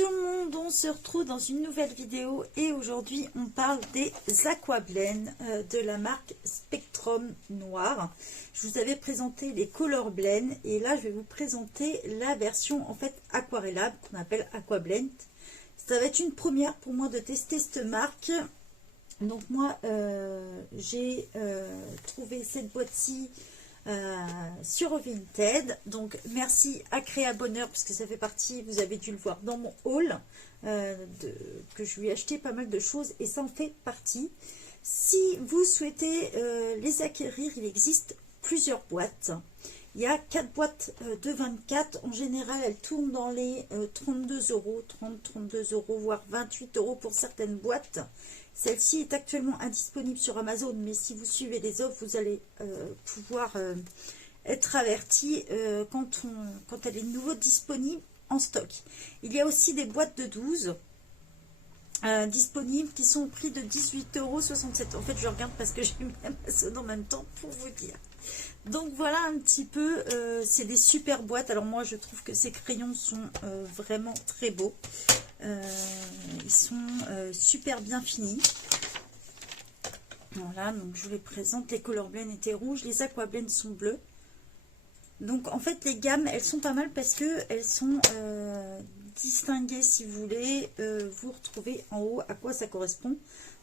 tout le monde, on se retrouve dans une nouvelle vidéo et aujourd'hui on parle des Aquablend de la marque Spectrum Noir. Je vous avais présenté les Color Blend et là je vais vous présenter la version en fait aquarellable qu'on appelle Aquablend. Ça va être une première pour moi de tester cette marque. Donc moi j'ai trouvé cette boîte-ci sur Vinted, donc merci à Créa Bonheur parce que ça fait partie, vous avez dû le voir dans mon haul que je lui ai acheté pas mal de choses et ça en fait partie. Si vous souhaitez les acquérir, il existe plusieurs boîtes. Il y a 4 boîtes de 24, en général elles tournent dans les 32 €, 32 €, voire 28 € pour certaines boîtes. Celle-ci est actuellement indisponible sur Amazon, mais si vous suivez les offres, vous allez pouvoir être averti quand elle est de nouveau disponible en stock. Il y a aussi des boîtes de 12 disponibles qui sont au prix de 18,67 €. En fait, je regarde parce que j'ai mis Amazon en même temps pour vous dire. Donc voilà un petit peu, c'est des super boîtes. Alors moi, je trouve que ces crayons sont vraiment très beaux. Ils sont super bien finis. Voilà, donc je vous les présente. Les Color Blend étaient rouges, les Aquablend sont bleus. Donc en fait les gammes elles sont pas mal parce que elles sont distinguées si vous voulez. Vous retrouvez en haut à quoi ça correspond.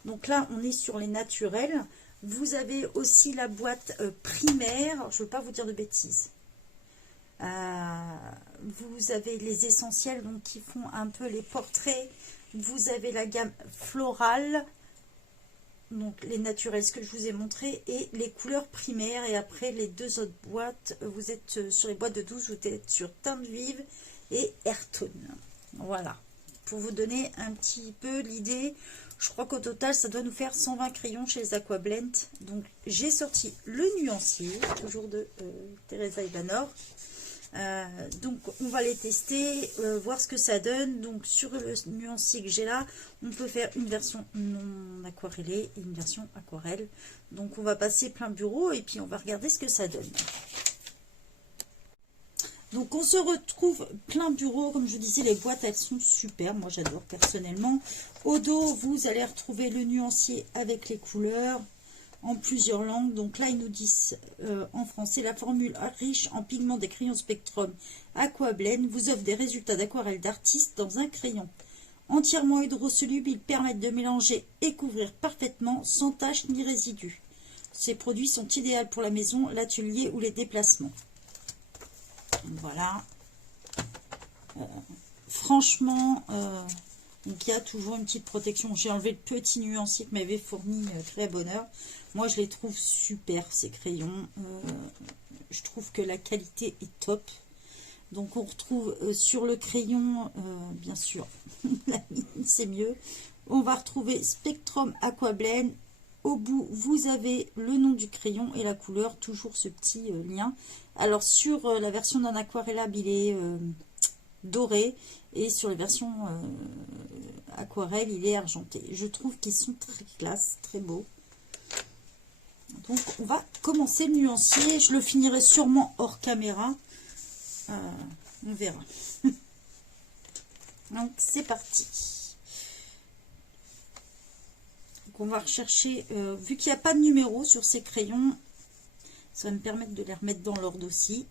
Donc là on est sur les naturels. Vous avez aussi la boîte primaire. Alors, je ne veux pas vous dire de bêtises. Vous avez les essentiels donc qui font un peu les portraits. Vous avez la gamme florale, donc les naturels, ce que je vous ai montré, et les couleurs primaires. Et après les deux autres boîtes, vous êtes sur les boîtes de 12, vous êtes sur teinte vive et airtone. Voilà, pour vous donner un petit peu l'idée. Je crois qu'au total ça doit nous faire 120 crayons chez les Aquablend. Donc j'ai sorti le nuancier, toujours de Teresa Ivanor. Donc on va les tester, voir ce que ça donne. Donc sur le nuancier que j'ai là, on peut faire une version non aquarellée et une version aquarelle. Donc on va passer plein bureau et puis on va regarder ce que ça donne. Donc on se retrouve plein bureau. Comme je disais, les boîtes elles sont super, moi j'adore personnellement. Au dos vous allez retrouver le nuancier avec les couleurs en plusieurs langues. Donc là ils nous disent en français: la formule riche en pigments des crayons Spectrum Aquablend vous offre des résultats d'aquarelle d'artiste dans un crayon. Entièrement hydrosolubles, ils permettent de mélanger et couvrir parfaitement sans taches ni résidus. Ces produits sont idéaux pour la maison, l'atelier ou les déplacements. Voilà. Franchement, donc il y a toujours une petite protection. J'ai enlevé le petit nuancier que m'avait fourni Créa Bonheur. Moi, je les trouve super, ces crayons. Je trouve que la qualité est top. Donc, on retrouve sur le crayon, bien sûr, la mine, c'est mieux. On va retrouver Spectrum Aquablend. Au bout, vous avez le nom du crayon et la couleur, toujours ce petit lien. Alors, sur la version d'un aquarellable, il est doré. Et sur les versions aquarelle, il est argenté. Je trouve qu'ils sont très classe, très beaux. Donc, on va commencer le nuancier. Je le finirai sûrement hors caméra. On verra. Donc, c'est parti. Donc, on va rechercher, vu qu'il n'y a pas de numéro sur ces crayons, ça va me permettre de les remettre dans l'ordre aussi.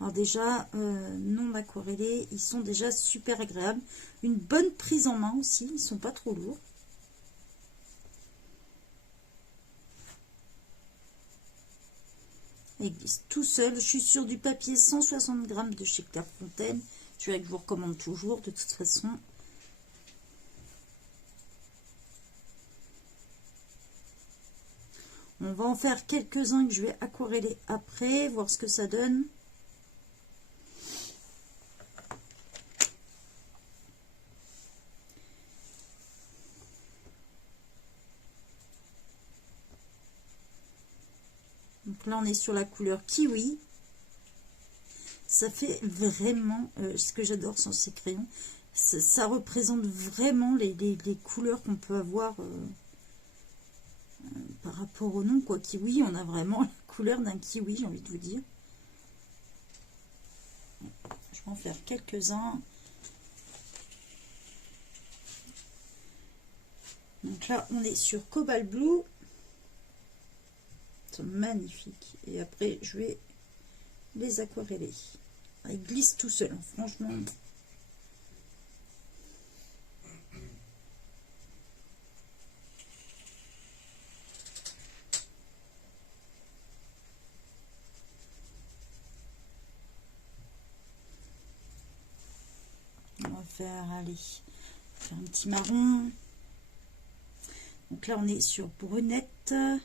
Alors déjà, non aquarellés, ils sont déjà super agréables. Une bonne prise en main aussi, ils ne sont pas trop lourds. Ils glissent tout seul. Je suis sur du papier 160 g de chez Clairefontaine. Celui-là que je vous recommande toujours de toute façon. On va en faire quelques-uns que je vais aquareller après, voir ce que ça donne. Donc là, on est sur la couleur kiwi. Ça fait vraiment ce que j'adore sur ces crayons. Ça représente vraiment les couleurs qu'on peut avoir par rapport au nom, quoi. Kiwi, on a vraiment la couleur d'un kiwi, j'ai envie de vous dire. Je vais en faire quelques-uns. Donc là, on est sur Cobalt Blue. Ils sont magnifiques. Et après, je vais les aquareller. Ils glissent tout seuls, hein, franchement. On va faire, allez, faire un petit marron. Donc là, on est sur brunette. Là.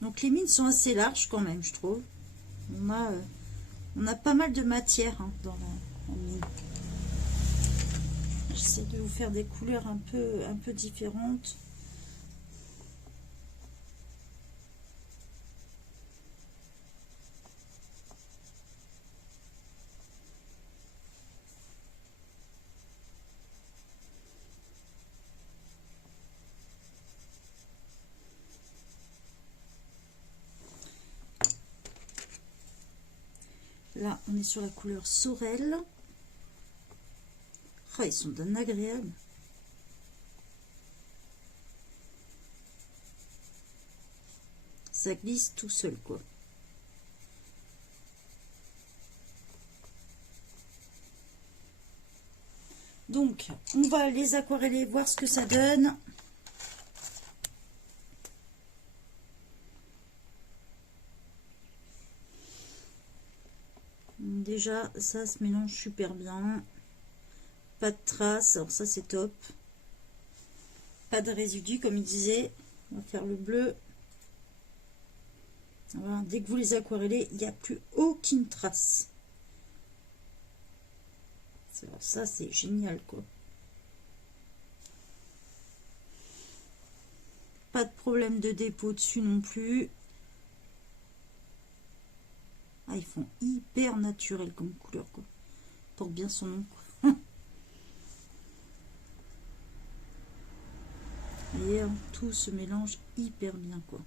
Donc les mines sont assez larges quand même, je trouve. On a pas mal de matière hein, dans la mine. J'essaie de vous faire des couleurs un peu différentes. Là, on est sur la couleur Sorel. Oh, ils sont d'un agréable. Ça glisse tout seul, quoi. Donc, on va les aquareller, voir ce que ça donne. Déjà, ça se mélange super bien. Pas de traces, alors ça c'est top. Pas de résidus, comme il disait. On va faire le bleu. Voilà, dès que vous les aquarellez, il n'y a plus aucune trace. Alors ça c'est génial quoi. Pas de problème de dépôt dessus non plus. Ah, ils font hyper naturel comme couleur quoi. Porte bien son nom quoi. Et tout se mélange hyper bien quoi.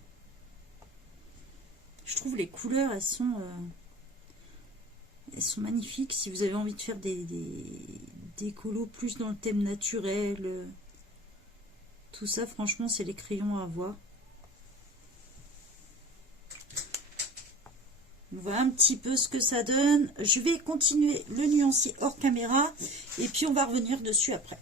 Je trouve les couleurs elles sont magnifiques. Si vous avez envie de faire des colos plus dans le thème naturel, tout ça franchement c'est les crayons à avoir. Voilà un petit peu ce que ça donne. Je vais continuer le nuancier hors caméra et puis on va revenir dessus après.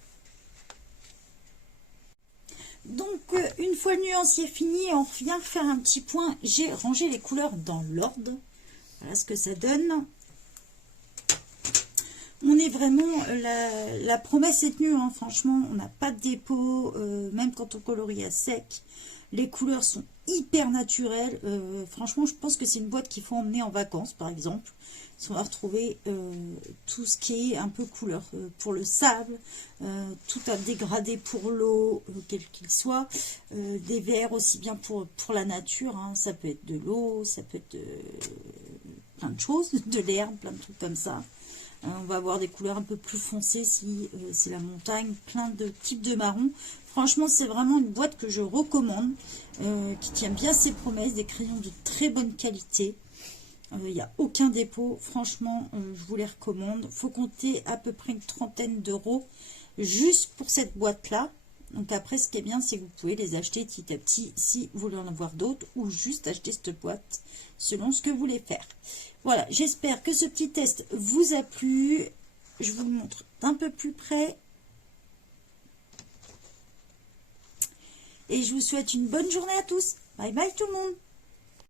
Donc une fois le nuancier fini, on vient faire un petit point. J'ai rangé les couleurs dans l'ordre. Voilà ce que ça donne. On est vraiment, la promesse est tenue, hein, franchement, on n'a pas de dépôt, même quand on colorie à sec. Les couleurs sont hyper naturelles. Franchement, je pense que c'est une boîte qu'il faut emmener en vacances, par exemple. On va retrouver tout ce qui est un peu couleur pour le sable, tout un dégradé pour l'eau, quel qu'il soit. Des verts aussi bien pour la nature. Hein. Ça peut être de l'eau, ça peut être plein de choses, de l'herbe, plein de trucs comme ça. On va avoir des couleurs un peu plus foncées si c'est la montagne, plein de types de marron. Franchement, c'est vraiment une boîte que je recommande, qui tient bien ses promesses, des crayons de très bonne qualité. Il n'y a aucun dépôt, franchement, je vous les recommande. Il faut compter à peu près une trentaine d'euros juste pour cette boîte-là. Donc après, ce qui est bien, c'est que vous pouvez les acheter petit à petit si vous voulez en avoir d'autres ou juste acheter cette boîte selon ce que vous voulez faire. Voilà, j'espère que ce petit test vous a plu. Je vous le montre d'un peu plus près. Et je vous souhaite une bonne journée à tous. Bye bye tout le monde.